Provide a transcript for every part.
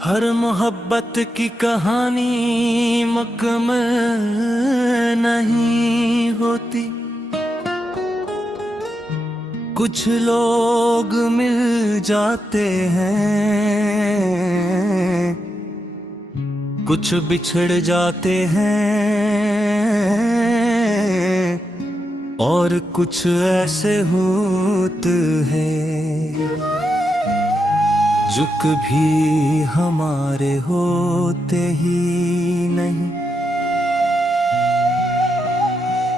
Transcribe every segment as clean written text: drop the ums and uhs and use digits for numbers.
हर मोहब्बत की कहानी मुकम्मल नहीं होती। कुछ लोग मिल जाते हैं, कुछ बिछड़ जाते हैं, और कुछ ऐसे होते हैं जो कभी हमारे होते ही नहीं।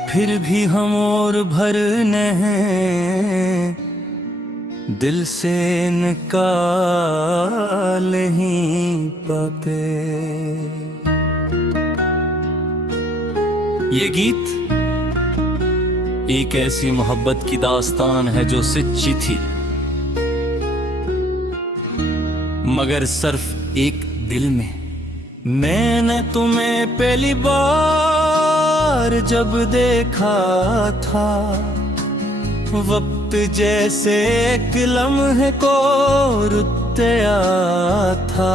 फिर भी हम और भरने हैं, दिल से निकाल नहीं पाते। ये गीत एक ऐसी मोहब्बत की दास्तान है जो सच्ची थी, मगर सिर्फ एक दिल में। मैंने तुम्हें पहली बार जब देखा था, वक्त जैसे एक लम्हे को रुकते था।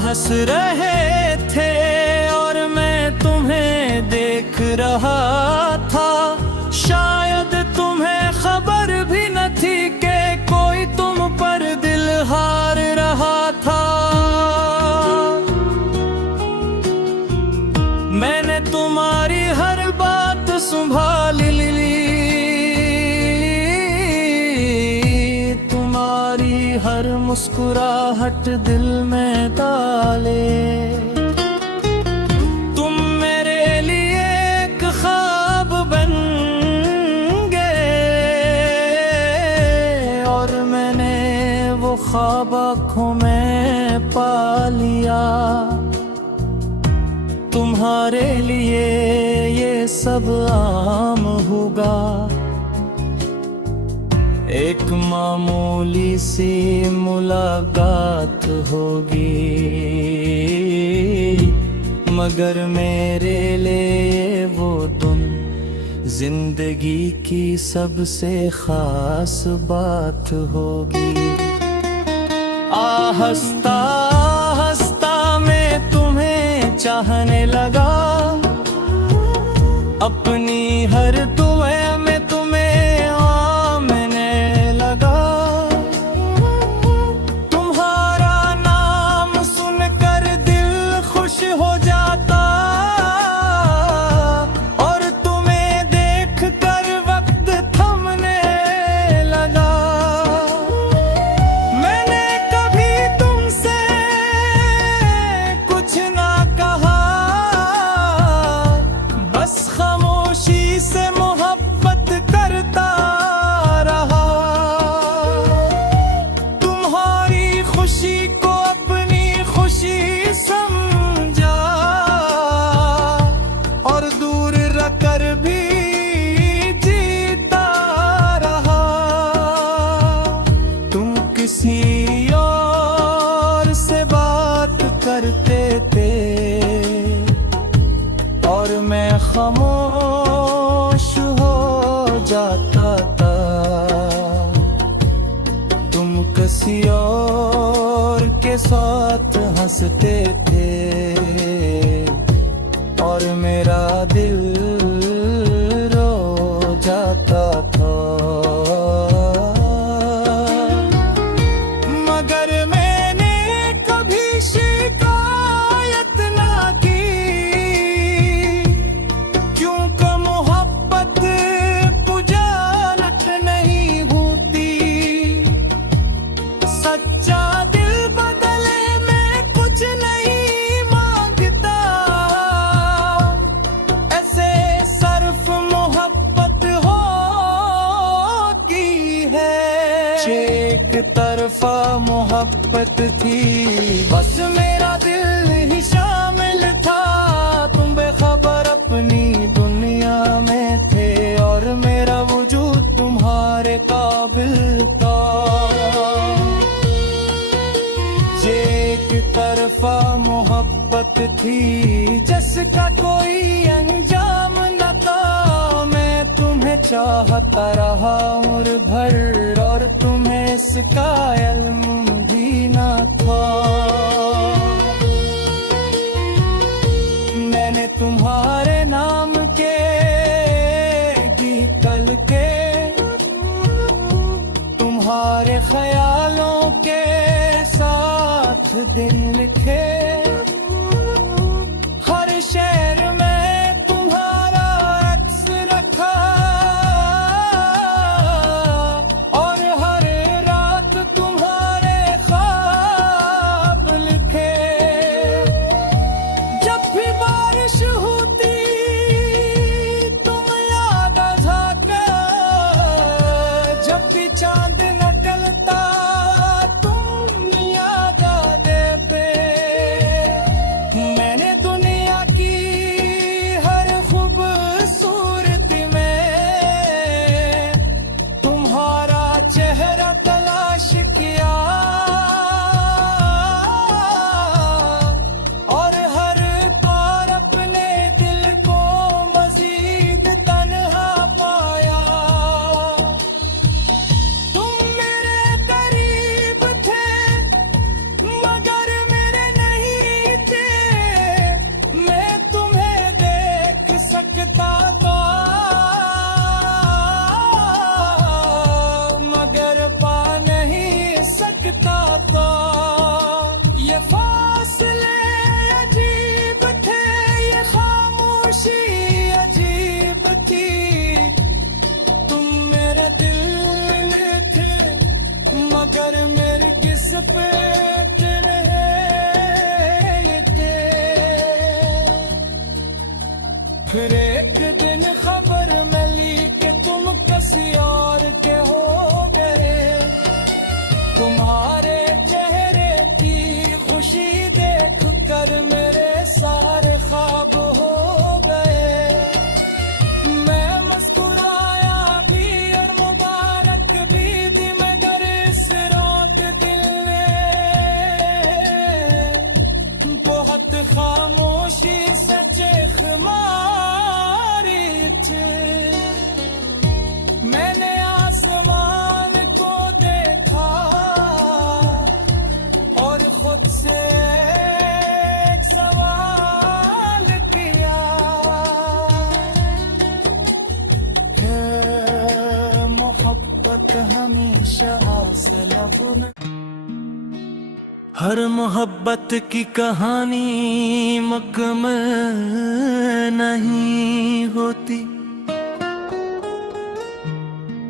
हंस रहे थे और मैं तुम्हें देख रहा था। शायद तुम्हें खबर भी न थी कि कोई तुम पर दिल हार रहा था। मैंने तुम्हारी हर बात संभाल ली, तुम्हारी हर मुस्कुराहट दिल में डाले। तुम मेरे लिए एक ख्वाब बन गए, और मैंने वो ख्वाब आँखों में पा लिया। तुम्हारे लिए ये सब आम होगा, एक मामूली सी मुलाकात होगी, मगर मेरे लिए वो तुम जिंदगी की सबसे खास बात होगी। हंसता हंसता मैं तुम्हें चाहने लगा, अपनी हर दुआ में तुम्हें हो जाता, और तुम्हें देखकर वक्त थमने लगा। मैंने कभी तुमसे कुछ ना कहा, बस खामोशी से मोहब्बत करता रहा। तुम्हारी खुशी को अपनी खुशी कर भी जीता रहा। तुम किसी और से बात करते थे, और मैं खामोश हो जाता था। तुम किसी और के साथ हंसते थे, और मेरा दिल रो जाता था। मगर मैंने कभी शिकायत ना की, क्योंकि मोहब्बत पुजारत नहीं होती। सच्चा दिल बदले में कुछ नहीं एक तरफा मोहब्बत थी, बस मेरा दिल ही शामिल था। तुम बेखबर अपनी दुनिया में थे, और मेरा वजूद तुम्हारे काबिल था। ये बेवफा मोहब्बत थी जिसका कोई अंजाम न था। मैं तुम्हें चाहता रहा उम्र भर और तुम्हें इसका इल्म भी न था। मैंने तुम्हारे नाम के गीत कल के तुम्हारे ख्यालों के साथ दिन लिखे। हर शहर में तुम्हारा अक्स रखा और हर रात तुम्हारे ख्वाब लिखे। जब भी बारिश होती तुम याद झाका, जब भी चांद निकलता तुम याद आते पे। मैंने दुनिया की हर खूबसूरती में तुम्हारा चेहरा तलाश किया और हर बार अपने दिल को मजीद तन्हा पाया। तुम मेरे करीब थे मगर मेरे नहीं थे। मैं तुम्हें देख सकता था मगर पा नहीं सकता था। ये फासले अजीब थे, ये खामोशी अजीब थी। तुम मेरे दिल में थे मगर मेरे किस पे दिल है थे। फिर एक दिन खबर मिली कि तुम किसी और के हो गए। तुम्हारे चेहरे की खुशी देख कर मेरे सारे ख्वाब हो गए। मैं मुस्कुराया भी और मुबारक भी दी मगर इस रात दिल ने बहुत खामोशी से चीख मारी थी। मैंने आसमान को देखा और खुद से एक सवाल किया। है मोहब्बत हमेशा आसलफ में। हर मोहब्बत की कहानी मुकम्मल नहीं होती।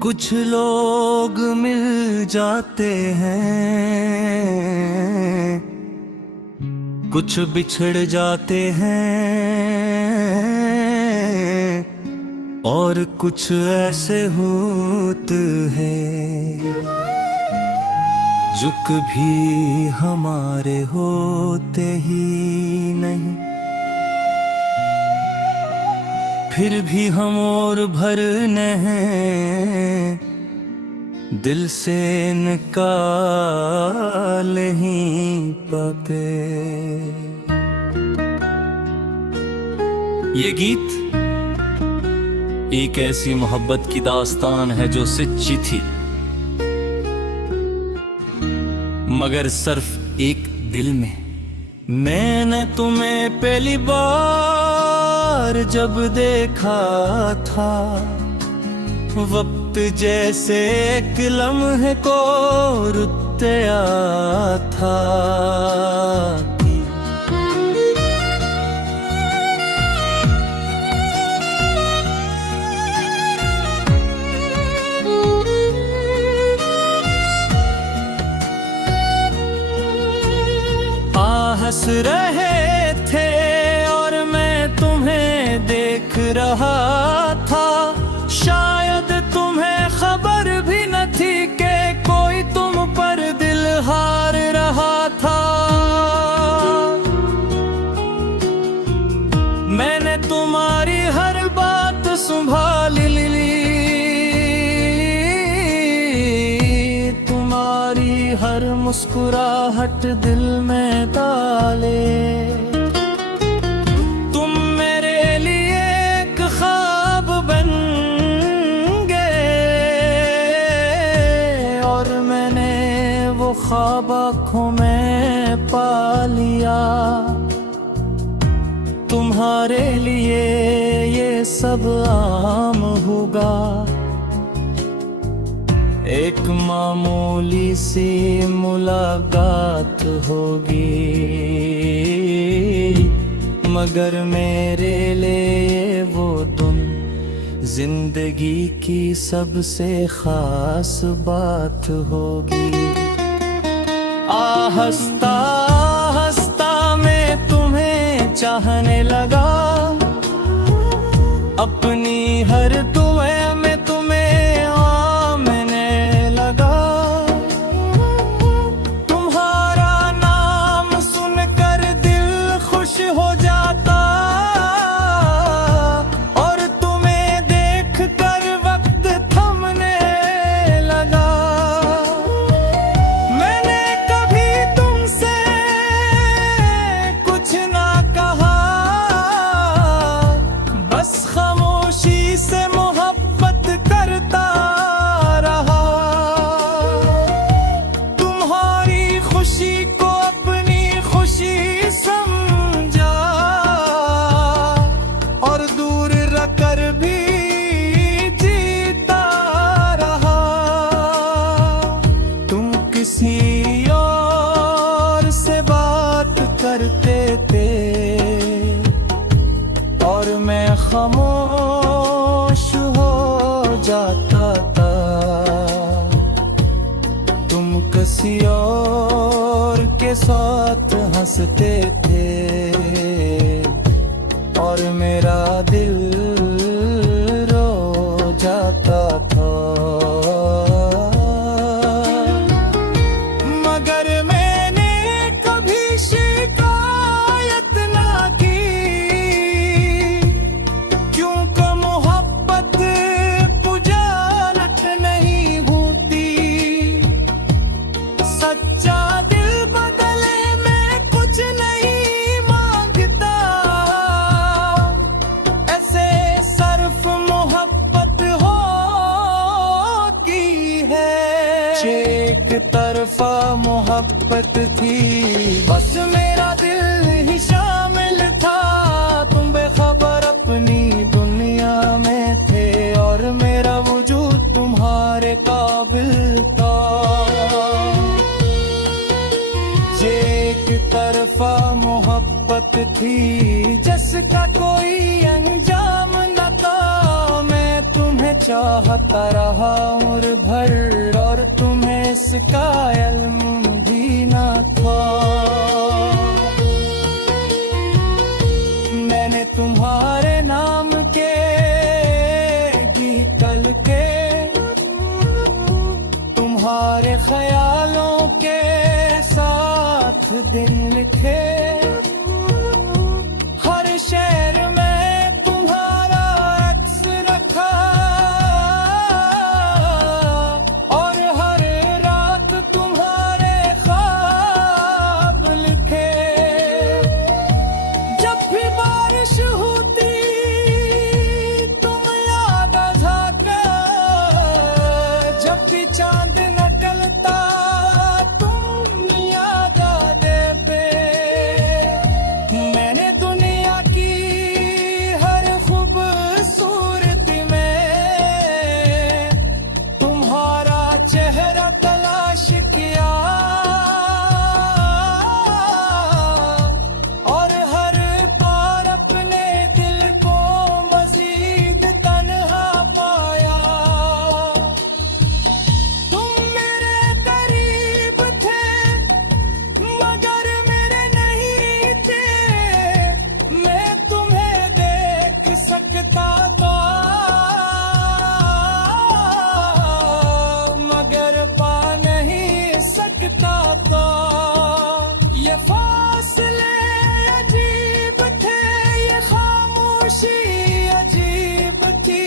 कुछ लोग मिल जाते हैं, कुछ बिछड़ जाते हैं और कुछ ऐसे होते हैं जो कभी हमारे होते ही नहीं। फिर भी हम और भरने हैं दिल से निकाल ही पाते। ये गीत एक ऐसी मोहब्बत की दास्तान है जो सच्ची थी मगर सिर्फ एक दिल में। मैंने तुम्हें पहली बार जब देखा था वक्त जैसे एक लम्हे को रुतया था। हंस रहे थे और मैं तुम्हें देख रहा था। शायद तुम्हें खबर भी न थी कि कोई तुम पर दिल हार रहा था। मैंने तुम्हारी हर बात संभाल ली, तुम्हारी हर मुस्कुराहट दिल में डाले। तुम मेरे लिए एक ख्वाब बन गए और मैंने वो ख्वाब आँखों में पा लिया। तुम्हारे लिए ये सब आम होगा, एक मामूली सी मुलाकात होगी, मगर मेरे लिए वो दिन जिंदगी की सबसे खास बात होगी। हंसता हंसता मैं तुम्हें चाहने लगा, अपनी हर दुआ में तुम्हें आमने लगा। तुम्हारा नाम सुनकर दिल खुश हो जाता और तुम्हें देखकर वक्त थमने लगा। मैंने कभी तुमसे कुछ ना कहा, बस खामोशी से मोहब्बत करता रहा। तुम्हारी खुशी को अपनी खुशी समझा और दूर रखकर भी जीता रहा। तुम किसी और से बात करते थे और मैं खामोश हो जाता था। तुम किसी और के साथ हंसते थे और मेरा दिल रो जाता था। मगर मैंने कभी शिकायत ना की, क्योंकि मोहब्बत पुजारत नहीं होती। सच्चा दिल बदले में कुछ नहीं मांगता, ऐसे सर्फ मोहब्बत होती है। एक तरफा मोहब्बत थी, बस मेरा दिल ही शामिल था। तुम बेखबर अपनी दुनिया में थे और मेरा वजूद तुम्हारे काबिल था। एक तरफा मोहब्बत थी जिसका कोई अंजाम न था। मैं तुम्हें चाहता रहा उम्र भर और तुम्हें इसका इल्म भी न था। मैंने तुम्हारे नाम के गीत कल के, तुम्हारे ख्यालों के साथ दिन लिखे। हर शहर में तुम्हारा अक्स रखा और हर रात तुम्हारे ख्वाब लिखे। जब भी बारिश होती तुम याद झाका, जब भी चांद निकलता चेहरा तलाश किया और हर बार अपने दिल को मजीद तन्हा पाया। तुम मेरे करीब थे मगर मेरे नहीं थे। मैं तुम्हें देख सकता था मगर पा नहीं सकता था। ये फासले अजीब थे, ये खामोशी अजीब थी।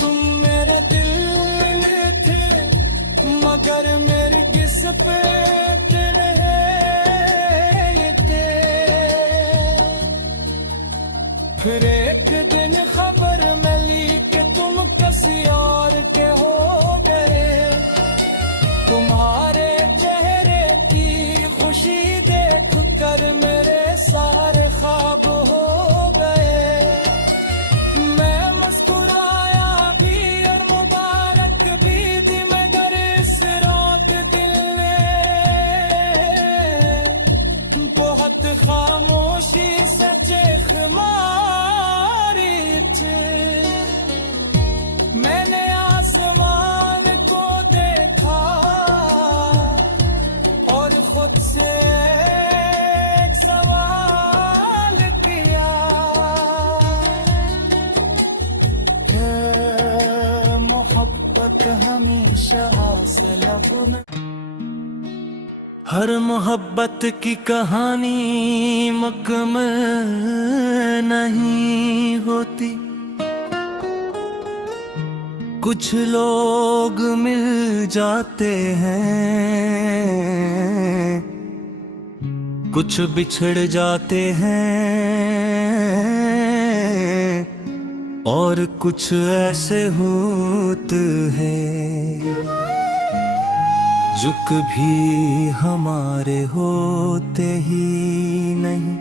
तुम मेरे दिल थे मगर मेरे किस पे फिर एक दिन खबर मिली कि तुम किसी और के हो गए। तुम्हारे चेहरे की खुशी देख कर मेरे सारे ख्वाब हो गए। मैं मुस्कुराया भी और मुबारक भी दी, मगर इस रात दिल ने बहुत खामोशी से चीख मारी थी। मैंने आसमान को देखा और खुद से एक सवाल किया, है मोहब्बत हमेशा लब में। हर मोहब्बत की कहानी मुकम्मल नहीं होती। कुछ लोग मिल जाते हैं, कुछ बिछड़ जाते हैं, और कुछ ऐसे होते हैं जो कभी हमारे होते ही नहीं।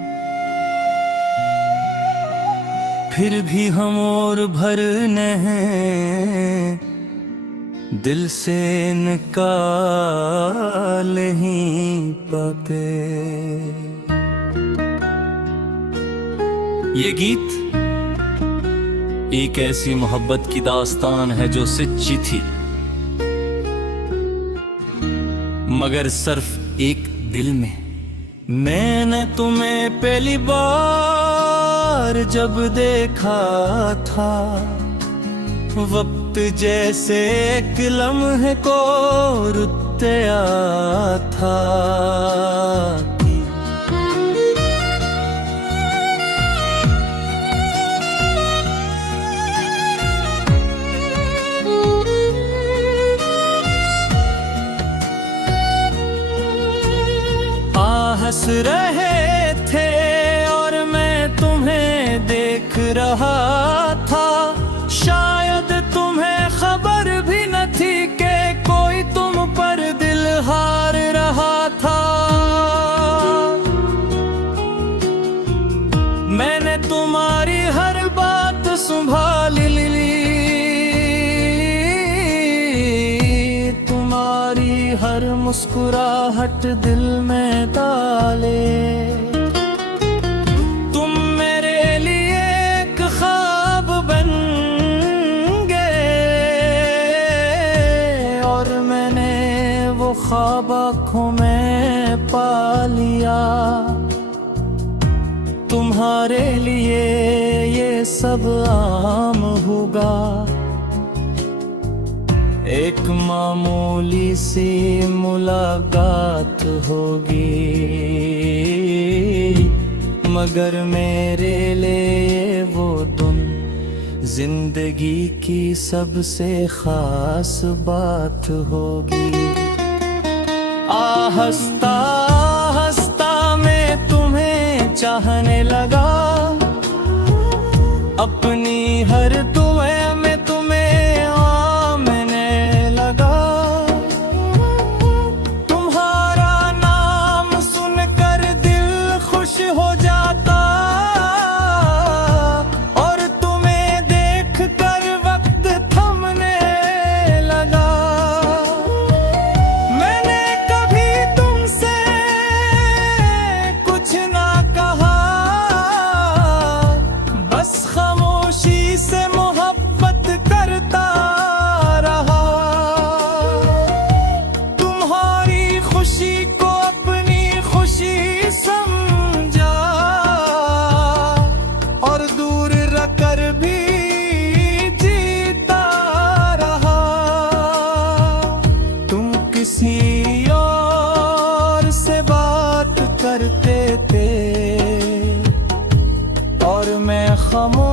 फिर भी हम और भरने हैं दिल से निकाल ही पाते। ये गीत एक ऐसी मोहब्बत की दास्तान है जो सच्ची थी, मगर सिर्फ एक दिल में। मैंने तुम्हें पहली बार जब देखा था, वक्त जैसे एक लम्हे को रुतया था। हंस रहे थे और मैं तुम्हें देख रहा था। शायद तुम्हें खबर भी न थी कि कोई तुम पर दिल हार रहा था। मैंने तुम्हारी हर बात संभाल ली, तुम्हारी हर मुस्कुराहट दिल में डाले। तुम मेरे लिए एक ख्वाब बन गए और मैंने वो ख्वाब आँखों में पा लिया। तुम्हारे लिए ये सब आम होगा, एक मामूली सी मुलाकात होगी, मगर मेरे लिए वो दिन जिंदगी की सबसे खास बात होगी। हंसता हंसता मैं तुम्हें चाहने लगा, अपनी हर दुआ में तुम्हें आमने लगा। तुम्हारा नाम सुनकर दिल खुश हो जाता और तुम्हें देखकर वक्त थमने लगा। मैंने कभी तुमसे कुछ ना कहा, बस खामोशी से मोहब्बत करता रहा। तुम्हारी खुशी को अपनी खुशी समझा और दूर रखकर भी जीता रहा। तुम किसी और से बात करते थे और मैं खामोश